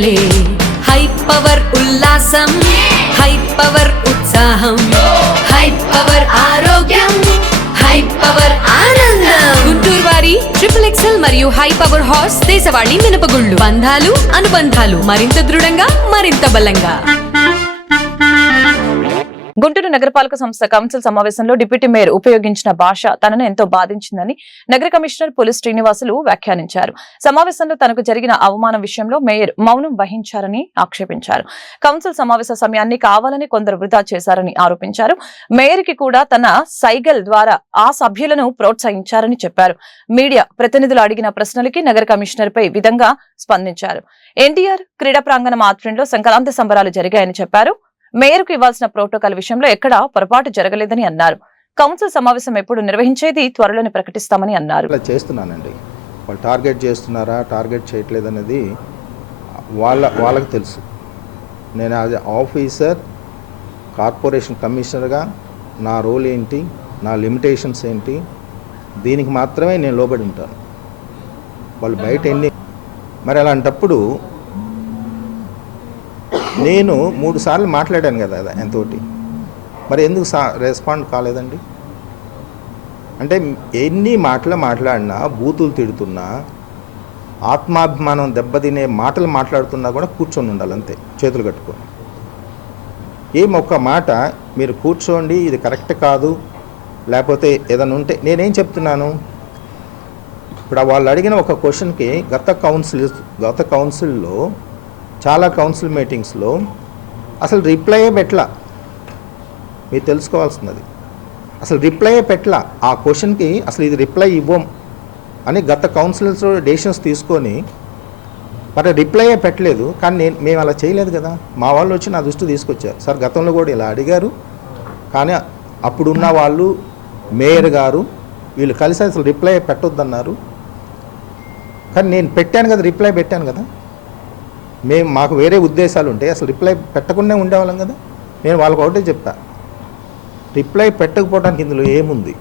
పండగలే high power ఉల్లాసం high power ఉత్సాహం high power ఆరోగ్యం హై పవర్ ఆనందం గుంటూరు వారి XXL మరియు హై పవర్ హార్స్ దేశవాళీ మినపగుళ్ళు బంధాలు అనుబంధాలు మరింత దృఢంగా మరింత బలంగా. గుంటూరు నగరపాలక సంస్థ కౌన్సిల్ సమావేశంలో డిప్యూటీ మేయర్ ఉపయోగించిన భాష తనను ఎంతో బాధించిందని నగర కమిషనర్ పులి శ్రీనివాసులు వ్యాఖ్యానించారు. సమావేశంలో తనకు జరిగిన అవమానం విషయంలో మేయర్ మౌనం వహించారని ఆక్షేపించారు. కౌన్సిల్ సమావేశ సమయాన్ని కావాలని కొందరు వృధా చేశారని ఆరోపించారు. మేయర్ కి కూడా తన సైగల్ ద్వారా ఆ సభ్యులను ప్రోత్సహించారని చెప్పారు. మీడియా ప్రతినిధులు అడిగిన ప్రశ్నలకి నగర కమిషనర్ పై విధంగా స్పందించారు. ఎన్టీఆర్ క్రీడా ప్రాంగణం ఆధ్వర్యంలో సంక్రాంతి సంబరాలు జరిగాయని చెప్పారు. మేయర్కు ఇవ్వాల్సిన ప్రోటోకాల్ విషయంలో ఎక్కడా పొరపాటు జరగలేదని అన్నారు. కౌన్సిల్ సమావేశం ఎప్పుడు నిర్వహించేది త్వరలోనే ప్రకటిస్తామని అన్నారు. చేస్తున్నానండి, వాళ్ళు టార్గెట్ చేస్తున్నారా టార్గెట్ చేయట్లేదనేది వాళ్ళకి తెలుసు. నేను యాజ్ ఆఫీసర్ కార్పొరేషన్ కమిషనర్గా నా రోల్ ఏంటి, నా లిమిటేషన్స్ ఏంటి, దీనికి మాత్రమే నేను లోబడి ఉంటాను. వాళ్ళు బయట ఎన్ని మరి అలాంటప్పుడు నేను 3 సార్లు మాట్లాడాను కదా ఎంతోటి, మరి ఎందుకు రెస్పాండ్ కాలేదండి? అంటే ఎన్ని మాట్లాడినా బూతులు తిడుతున్నా ఆత్మాభిమానం దెబ్బతినే మాటలు మాట్లాడుతున్నా కూడా కూర్చొని ఉండాలి అంతే, చేతులు కట్టుకొని. ఒక్క మాట మీరు కూర్చోండి, ఇది కరెక్ట్ కాదు, లేకపోతే ఏదైనా ఉంటే నేనేం చెప్తున్నాను. ఇప్పుడు వాళ్ళు అడిగిన ఒక క్వశ్చన్కి గత కౌన్సిల్లో చాలా కౌన్సిల్ మీటింగ్స్లో అసలు రిప్లైయే పెట్టలా. మీరు తెలుసుకోవాల్సినది, అసలు రిప్లైయే పెట్టలా. ఆ క్వశ్చన్కి అసలు ఇది రిప్లై ఇవ్వం అని గత కౌన్సిల్స్ డెసిషన్స్ తీసుకొని మరి రిప్లైయే పెట్టలేదు. కానీ మేము అలా చేయలేదు కదా. మా వాళ్ళు వచ్చి నా దృష్టి తీసుకొచ్చారు, సార్ గతంలో కూడా ఇలా అడిగారు, కానీ అప్పుడున్న వాళ్ళు మేయర్ గారు వీళ్ళు కలిసి అసలు రిప్లై పెట్టొద్దన్నారు. కానీ నేను పెట్టాను కదా, రిప్లై పెట్టాను కదా. మాకు వేరే ఉద్దేశాలు ఉంటాయి, అసలు రిప్లై పెట్టకుండా ఉండేవాళ్ళం కదా. నేను వాళ్ళకి ఒకటే చెప్పా, రిప్లై పెట్టకపోవడానికి ఇందులో ఏముంది,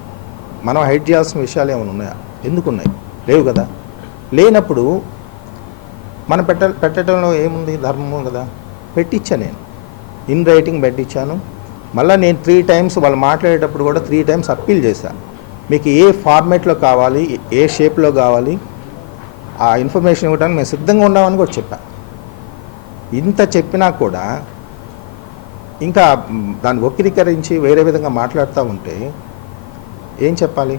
మనం హైడ్ చేయాల్సిన విషయాలు ఏమైనా ఉన్నాయా? ఎందుకున్నాయి? లేవు కదా. లేనప్పుడు మనం పెట్టడంలో ఏముంది, ధర్మం కదా. పెట్టించా, నేను ఇన్ రైటింగ్ పెట్టించాను. మళ్ళీ నేను 3 టైమ్స్ వాళ్ళు మాట్లాడేటప్పుడు కూడా 3 టైమ్స్ అప్పీల్ చేశాను. మీకు ఏ ఫార్మేట్లో కావాలి, ఏ షేప్లో కావాలి, ఆ ఇన్ఫర్మేషన్ ఇవ్వడానికి మేము సిద్ధంగా ఉన్నామని కూడా చెప్పాను. ఇంత చెప్పినా కూడా ఇంకా దాన్ని వక్రీకరించి వేరే విధంగా మాట్లాడుతూ ఉంటే ఏం చెప్పాలి?